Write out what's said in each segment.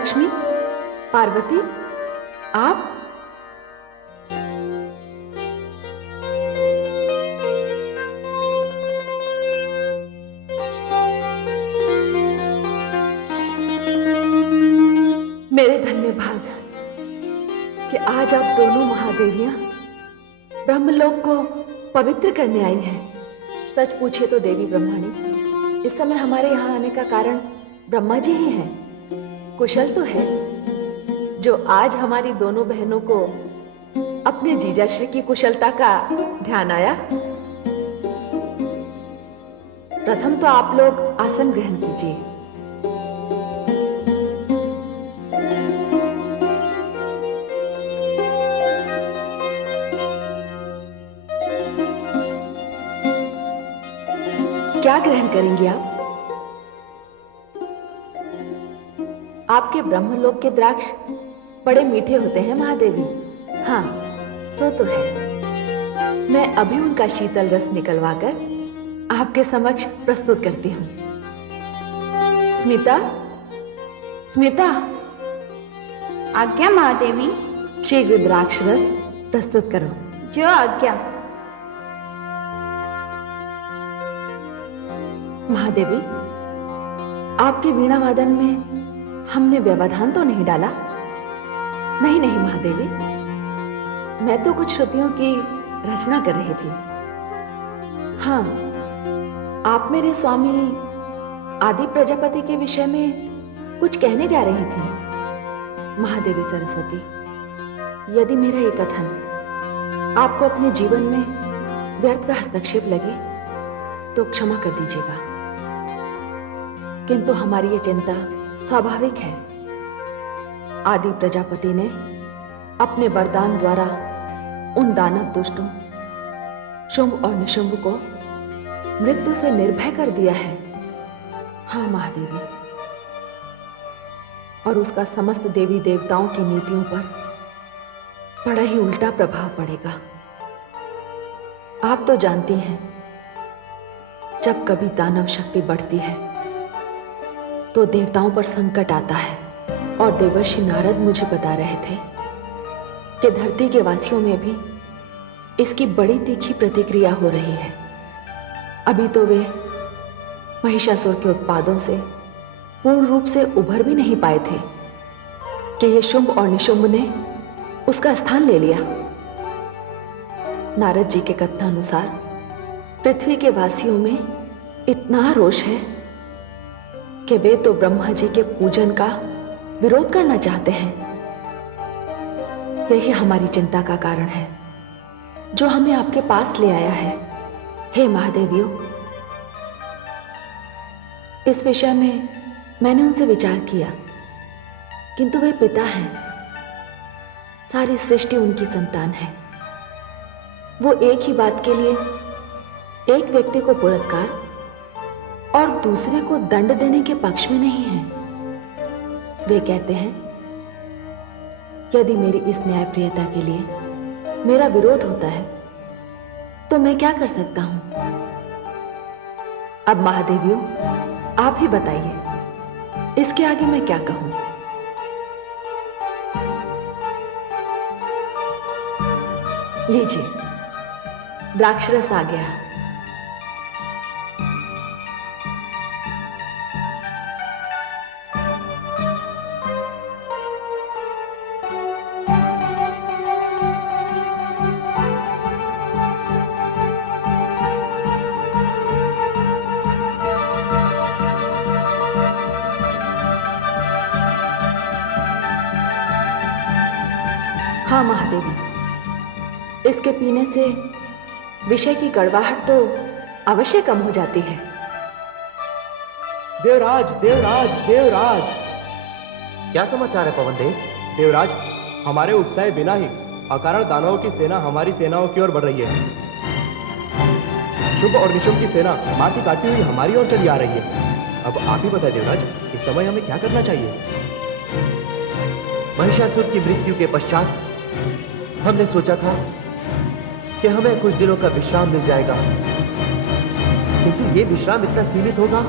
लक्ष्मी, पार्वती, आप? मेरे धन्य भाग कि आज आप दोनों महादेवियां ब्रह्मलोक को पवित्र करने आई हैं। सच पूछिए तो देवी ब्रह्माणी, इस समय हमारे यहाँ आने का कारण ब्रह्मा जी ही हैं। कुशल तो है जो आज हमारी दोनों बहनों को अपने जीजाश्री की कुशलता का ध्यान आया। प्रथम तो आप लोग आसन ग्रहण कीजिए। क्या ग्रहण करेंगी आप? आपके ब्रह्मलोक के द्राक्ष बड़े मीठे होते हैं महादेवी। हाँ, सो तो है। मैं अभी उनका शीतल रस निकलवाकर आपके समक्ष प्रस्तुत करती हूँ। स्मिता, स्मिता। आज्ञा महादेवी। शीघ्र द्राक्ष रस प्रस्तुत करो। जो आज्ञा। महादेवी, आपके वीणा वादन में हमने व्यवधान तो नहीं डाला? नहीं नहीं महादेवी, मैं तो कुछ श्रुतियों की रचना कर रही थी। हाँ, आप मेरे स्वामी आदि प्रजापति के विषय में कुछ कहने जा रही थी। महादेवी सरस्वती, यदि मेरा ये कथन आपको अपने जीवन में व्यर्थ का हस्तक्षेप लगे तो क्षमा कर दीजिएगा, किंतु हमारी ये चिंता स्वाभाविक है। आदि प्रजापति ने अपने वरदान द्वारा उन दानव दुष्टों शुंभ और निशुंभ को मृत्यु से निर्भय कर दिया है। हाँ महादेवी, और उसका समस्त देवी देवताओं की नीतियों पर बड़ा ही उल्टा प्रभाव पड़ेगा। आप तो जानती हैं, जब कभी दानव शक्ति बढ़ती है तो देवताओं पर संकट आता है। और देवर्षि नारद मुझे बता रहे थे कि धरती के वासियों में भी इसकी बड़ी तीखी प्रतिक्रिया हो रही है। अभी तो वे महिषासुर के उत्पादों से पूर्ण रूप से उभर भी नहीं पाए थे कि ये शुंभ और निशुंभ ने उसका स्थान ले लिया। नारद जी के कथनानुसार पृथ्वी के वासियों में इतना रोष है कि वे तो ब्रह्मा जी के पूजन का विरोध करना चाहते हैं। यही हमारी चिंता का कारण है जो हमें आपके पास ले आया है। हे महादेवियों, इस विषय में मैंने उनसे विचार किया, किंतु वे पिता हैं, सारी सृष्टि उनकी संतान है। वो एक ही बात के लिए एक व्यक्ति को पुरस्कार और दूसरे को दंड देने के पक्ष में नहीं है। वे कहते हैं, यदि मेरी इस न्यायप्रियता के लिए मेरा विरोध होता है तो मैं क्या कर सकता हूं? अब महादेवियों, आप ही बताइए, इसके आगे मैं क्या कहूं? लीजिए, द्राक्षरस आ गया। हाँ महादेवी, इसके पीने से विषय की कड़वाहट तो अवश्य कम हो जाती है। देवराज, देवराज, देवराज। क्या समाचार है पवन देव? देवराज, हमारे उत्साह बिना ही अकारण दानवों की सेना हमारी सेनाओं की ओर बढ़ रही है। शुभ और निशुंभ की सेना माटी काटती हुई हमारी ओर चली आ रही है। अब आप ही बताएं देवराज, इस समय हमें क्या करना चाहिए? महिषासुर की मृत्यु के पश्चात हमने सोचा था कि हमें कुछ दिनों का विश्राम मिल जाएगा, किंतु ये विश्राम इतना सीमित होगा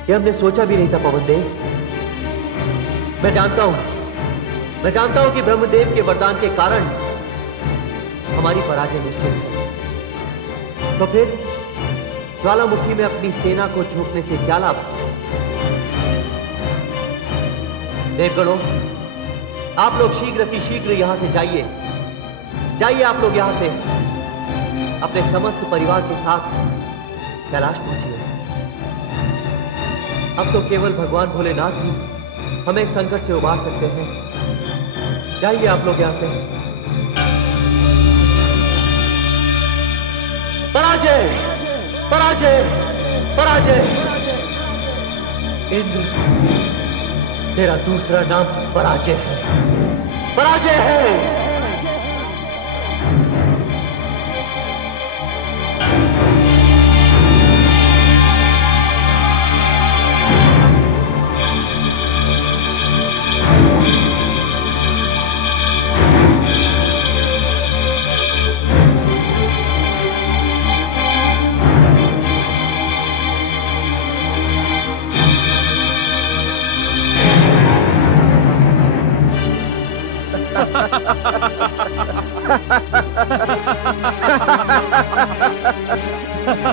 ये हमने सोचा भी नहीं था पवन देव। मैं जानता हूं कि ब्रह्मदेव के वरदान के कारण हमारी पराजय निश्चित है। तो फिर ज्वालामुखी में अपनी सेना को झोंकने से क्या लाभ? देवगणों, आप लोग शीघ्र की शीघ्र यहां से जाइए। जाइए आप लोग यहां से अपने समस्त परिवार के साथ कैलाश पहुंचिए। अब तो केवल भगवान भोलेनाथ ही हमें संकट से उबार सकते हैं। जाइए आप लोग यहां से। पराजय, पराजय, पराजय। इंद्र, तेरा दूसरा नाम पराजय है, पराजय है।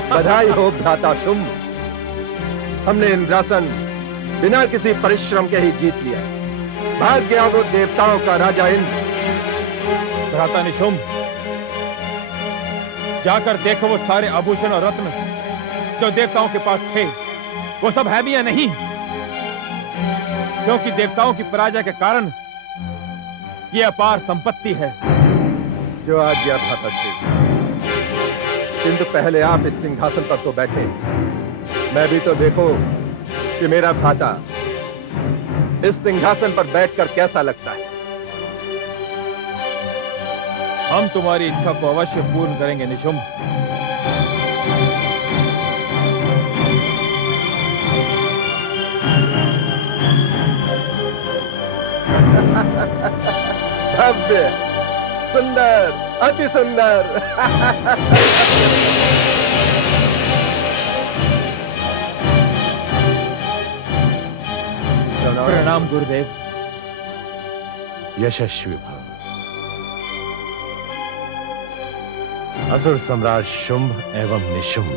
बधाई हो भ्राता शुंभ, हमने इंद्रासन बिना किसी परिश्रम के ही जीत लिया। भाग गया वो देवताओं का राजा इंद्र। भ्राता निशुंभ, जाकर देखो वो सारे आभूषण और रत्न जो देवताओं के पास थे, वो सब है भी या नहीं? क्योंकि देवताओं की पराजय के कारण ये अपार संपत्ति है। जो आज्ञा भ्राता, किंतु पहले आप इस सिंहासन पर तो बैठे। मैं भी तो देखो कि मेरा भ्राता इस सिंहासन पर बैठकर कैसा लगता है। हम तुम्हारी इच्छा को अवश्य पूर्ण करेंगे निशुंभ। भव्य, सुंदर, अति सुंदर। प्रणाम गुरुदेव। यशस्वी भव। असुर सम्राट शुंभ एवं निशुंभ,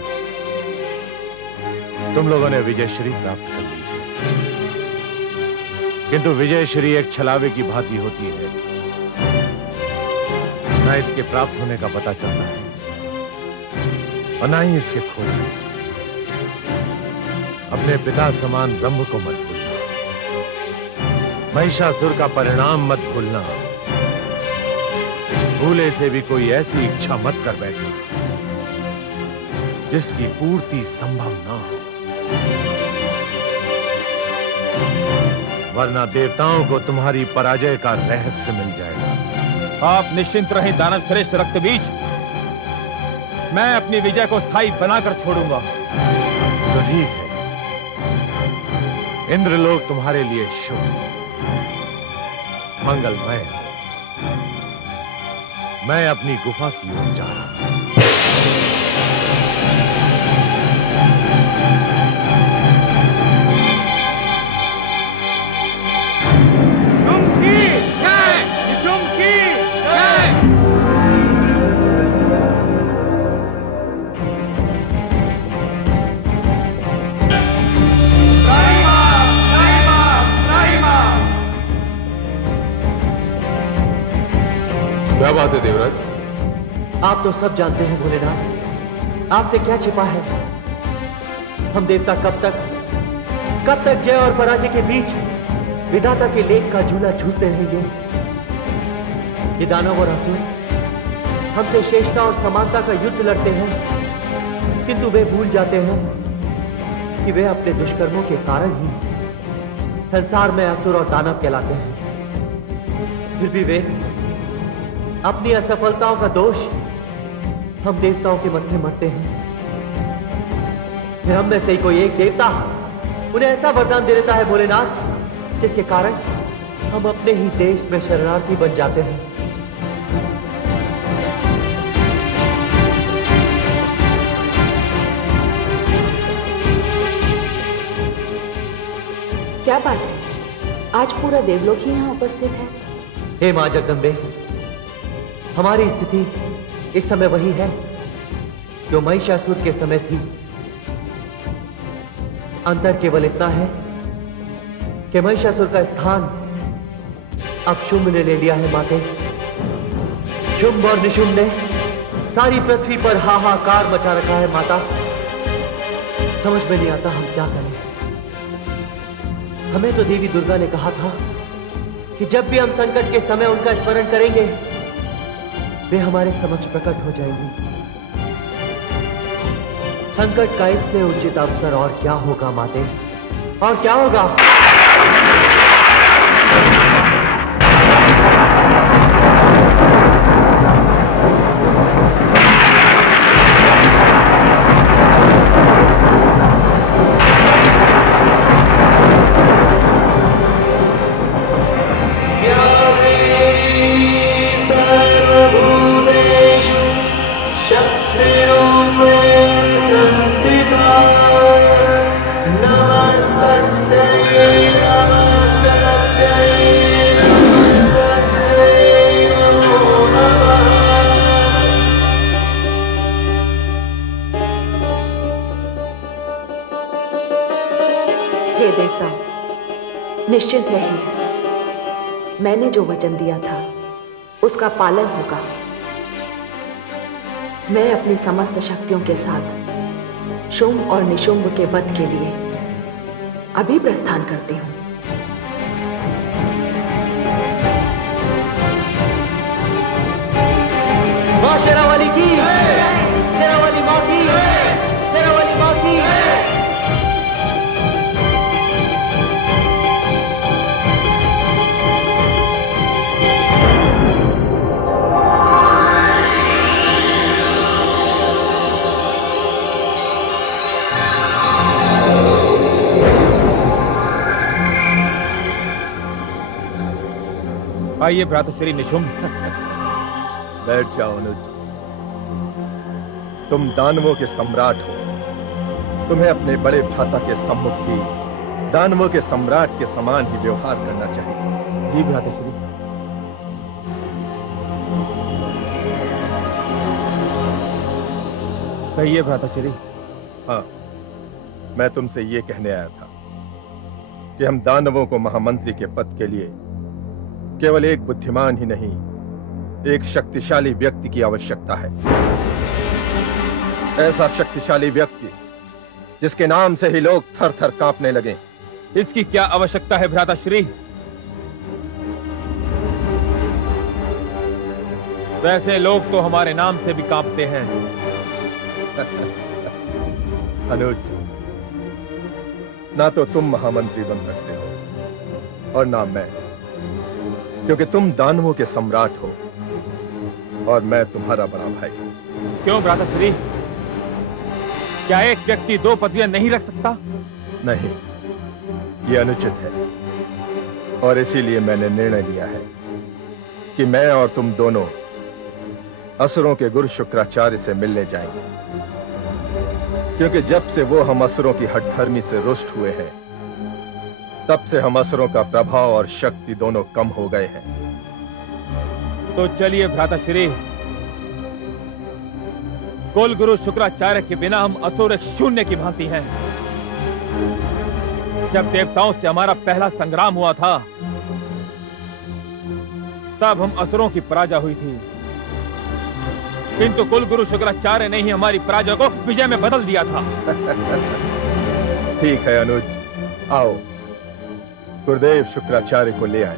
तुम लोगों ने विजयश्री प्राप्त कर ली, किंतु विजयश्री एक छलावे की भांति होती है। न इसके प्राप्त होने का पता चलता है और न ही इसके खोने। अपने पिता समान ब्रह्म को मत भूलना, महिषासुर का परिणाम मत भूलना, भूले से भी कोई ऐसी इच्छा मत कर बैठना जिसकी पूर्ति संभव ना हो, वरना देवताओं को तुम्हारी पराजय का रहस्य मिल जाएगा। आप निश्चिंत रहें दानव श्रेष्ठ रक्तबीज, मैं अपनी विजय को स्थायी बनाकर छोड़ूंगा। तो ठीक है, इंद्रलोक तुम्हारे लिए शुभ मंगलमय। मैं अपनी गुफा की ओर जा रहा हूं। क्या बात है देवराज? आप तो सब जानते हैं भोलेनाथ, आपसे क्या छिपा है। हम देवता कब तक जय और पराजय के बीच विधाता के लेख का झूला झूलते रहेंगे। ये दानव और असुर हमसे शेषता और समानता का युद्ध लड़ते हैं, किंतु वे भूल जाते हैं कि वे अपने दुष्कर्मों के कारण ही संसार में असुर और दानव कहलाते हैं। फिर भी वे अपनी असफलताओं का दोष हम देवताओं के मत्थे मरते हैं। फिर हम में से ही कोई एक देवता उन्हें ऐसा वरदान दे देता है भोलेनाथ, जिसके कारण हम अपने ही देश में शरणार्थी बन जाते हैं। क्या बात है? आज पूरा देवलोक ही यहाँ उपस्थित है। हे मां जगदम्बे, हमारी स्थिति इस समय वही है जो महिषासुर के समय थी। अंतर केवल इतना है कि महिषासुर का स्थान अब शुंभ ने ले लिया है। माते, शुंभ और निशुंभ ने सारी पृथ्वी पर हाहाकार मचा रखा है। माता, समझ में नहीं आता हम क्या करें। हमें तो देवी दुर्गा ने कहा था कि जब भी हम संकट के समय उनका स्मरण करेंगे वे हमारे समक्ष प्रकट हो जाएंगी। संकट का इससे उचित अवसर और क्या होगा माते, और क्या होगा? हे देवताओं, निश्चिंत रहिए। मैंने जो वचन दिया था उसका पालन होगा। मैं अपनी समस्त शक्तियों के साथ शुंभ और निशुंभ के वध के लिए अभी प्रस्थान करती हूं। मां शेरावाली की, शेरावाली मां की, शेरावाली मां की। आइए भ्रातृश्री निशुंभ। बैठ जाओ अनुज। तुम दानवों के सम्राट हो। तुम्हें अपने बड़े भ्राता के सम्मुख भी दानवों के सम्राट के समान ही व्यवहार करना चाहिए। जी भ्रातृश्री। कहिए भ्रातृश्री। हाँ, मैं तुमसे ये कहने आया था कि हम दानवों को महामंत्री के पद के लिए केवल एक बुद्धिमान ही नहीं, एक शक्तिशाली व्यक्ति की आवश्यकता है। ऐसा शक्तिशाली व्यक्ति जिसके नाम से ही लोग थर थर कांपने लगे। इसकी क्या आवश्यकता है भ्राताश्री? वैसे लोग तो हमारे नाम से भी कांपते हैं। अनुज, ना तो तुम महामंत्री बन सकते हो और ना मैं, क्योंकि तुम दानवों के सम्राट हो और मैं तुम्हारा बड़ा भाई। क्यों भ्राताश्री? क्या एक व्यक्ति दो पदवियां नहीं रख सकता? नहीं, ये अनुचित है और इसीलिए मैंने निर्णय लिया है कि मैं और तुम दोनों असुरों के गुरु शुक्राचार्य से मिलने जाएंगे, क्योंकि जब से वो हम असुरों की हठधर्मी से रुष्ट हुए हैं तब से हम असुरों का प्रभाव और शक्ति दोनों कम हो गए हैं। तो चलिए भ्राताश्री, कुल गुरु शुक्राचार्य के बिना हम असुर एक शून्य की भांति हैं। जब देवताओं से हमारा पहला संग्राम हुआ था तब हम असुरों की पराजय हुई थी, किंतु कुल गुरु शुक्राचार्य ने ही हमारी पराजय को विजय में बदल दिया था। ठीक है अनुज, आओ गुरुदेव शुक्राचार्य को ले आए।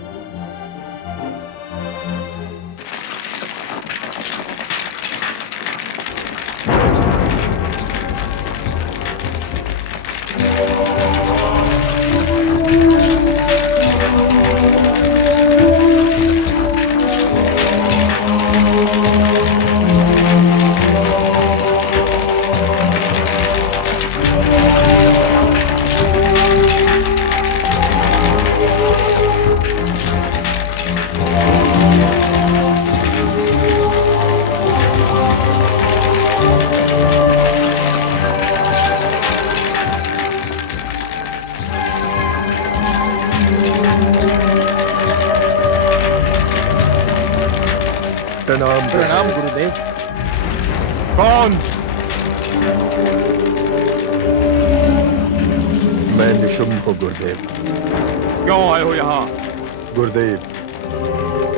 प्रणाम प्रणाम गुरुदेव। कौन? मैं निशुम्भ को गुरुदेव। क्यों आए हो यहाँ? गुरुदेव,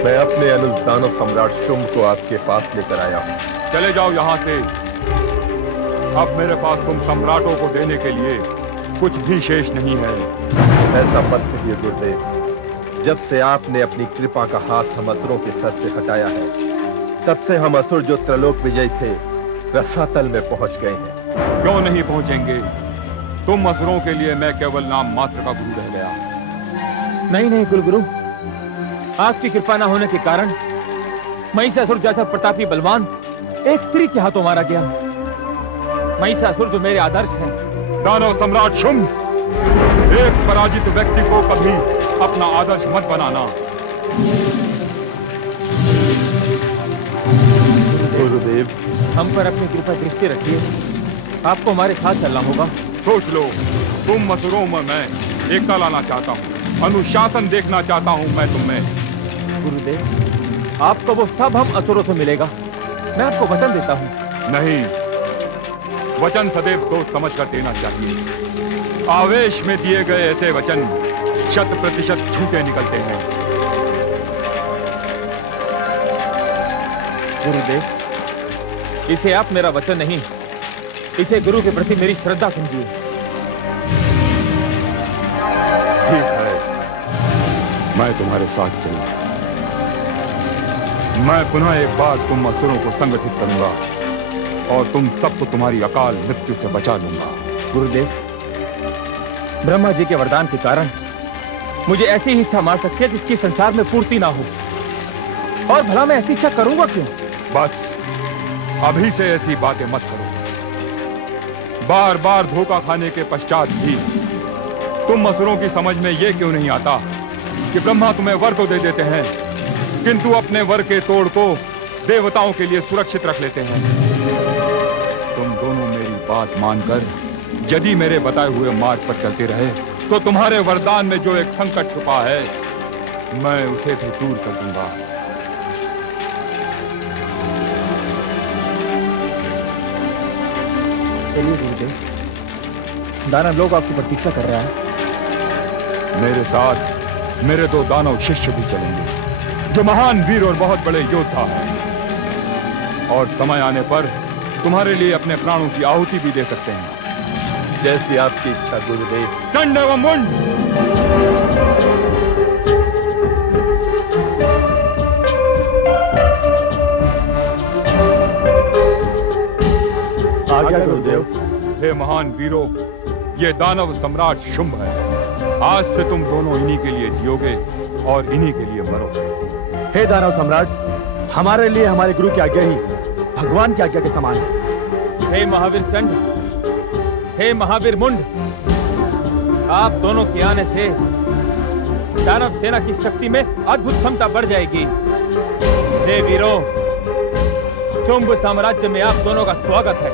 मैं अपने अनुज दानव सम्राट शुंभ को आपके पास लेकर आया हूँ। चले जाओ यहाँ से। अब मेरे पास तुम सम्राटों को देने के लिए कुछ भी शेष नहीं है। ऐसा मत कहिए गुरुदेव। जब से आपने अपनी कृपा का हाथ हम असुरों के सर से हटाया है, तब से हम असुर जो त्रलोक विजयी थे, रसातल में पहुंच गए हैं। क्यों नहीं पहुंचेंगे? तुम असुरों के लिए मैं केवल नाम मात्र का गुरु रह गया। नहीं नहीं कुलगुरु, आपकी कृपा न होने के कारण महिषासुर जैसा प्रतापी बलवान एक स्त्री के हाथों मारा गया। महिषासुर जो मेरे आदर्श है। दानव सम्राट शुंभ, एक पराजित व्यक्ति को कभी अपना आदर्श मत बनाना। गुरुदेव, हम पर अपनी कृपा दृष्टि रखिए। आपको हमारे साथ चलना होगा। सोच लो, तुम असुरों में मैं एकता लाना चाहता हूँ, अनुशासन देखना चाहता हूँ मैं तुम में। गुरुदेव, आपको वो सब हम असुरों से मिलेगा। मैं आपको वचन देता हूँ। नहीं, वचन सदैव सोच समझ कर देना चाहिए। आवेश में दिए गए ऐसे वचन 100% झूठे निकलते हैं। गुरुदेव, इसे आप मेरा वचन नहीं, इसे गुरु के प्रति मेरी श्रद्धा समझिए। ठीक है, मैं तुम्हारे साथ चलूंगा। मैं पुनः एक बार तुम असुरों को संगठित करूंगा और तुम सबको तुम्हारी अकाल मृत्यु से बचा लूंगा। गुरुदेव, ब्रह्मा जी के वरदान के कारण मुझे ऐसी ही इच्छा मार सकती है जिसकी संसार में पूर्ति ना हो। और भला मैं ऐसी इच्छा करूंगा क्यों? बस अभी से ऐसी बातें मत करो। बार बार धोखा खाने के पश्चात भी तुम असुरों की समझ में यह क्यों नहीं आता कि ब्रह्मा तुम्हें वर तो दे देते हैं, किंतु अपने वर के तोड़ को देवताओं के लिए सुरक्षित रख लेते हैं। तुम दोनों मेरी बात मानकर यदि मेरे बताए हुए मार्ग पर चलते रहे तो तुम्हारे वरदान में जो एक संकट छुपा है, मैं उसे भी दूर कर दूंगा। चलिए गुरुदेव, दानव लोग आपकी प्रतीक्षा कर रहा है। मेरे साथ मेरे 2 दानव शिष्य भी चलेंगे, जो महान वीर और बहुत बड़े योद्धा हैं, और समय आने पर तुम्हारे लिए अपने प्राणों की आहुति भी दे सकते हैं। जैसी आपकी इच्छा गुरुदेव। दंड एवं मुंड। आज्ञा गुरुदेव। हे महान वीरों, ये दानव सम्राट शुंभ है। आज से तुम दोनों इन्हीं के लिए जियोगे और इन्हीं के लिए मरो। हे दानव सम्राट, हमारे लिए हमारे गुरु की आज्ञा ही भगवान की आज्ञा के समान है। हे महावीर चंड, हे महावीर मुंड, आप दोनों के आने से दानव सेना की शक्ति में अद्भुत क्षमता बढ़ जाएगी। हे वीरों, शुंभ साम्राज्य में आप दोनों का स्वागत है।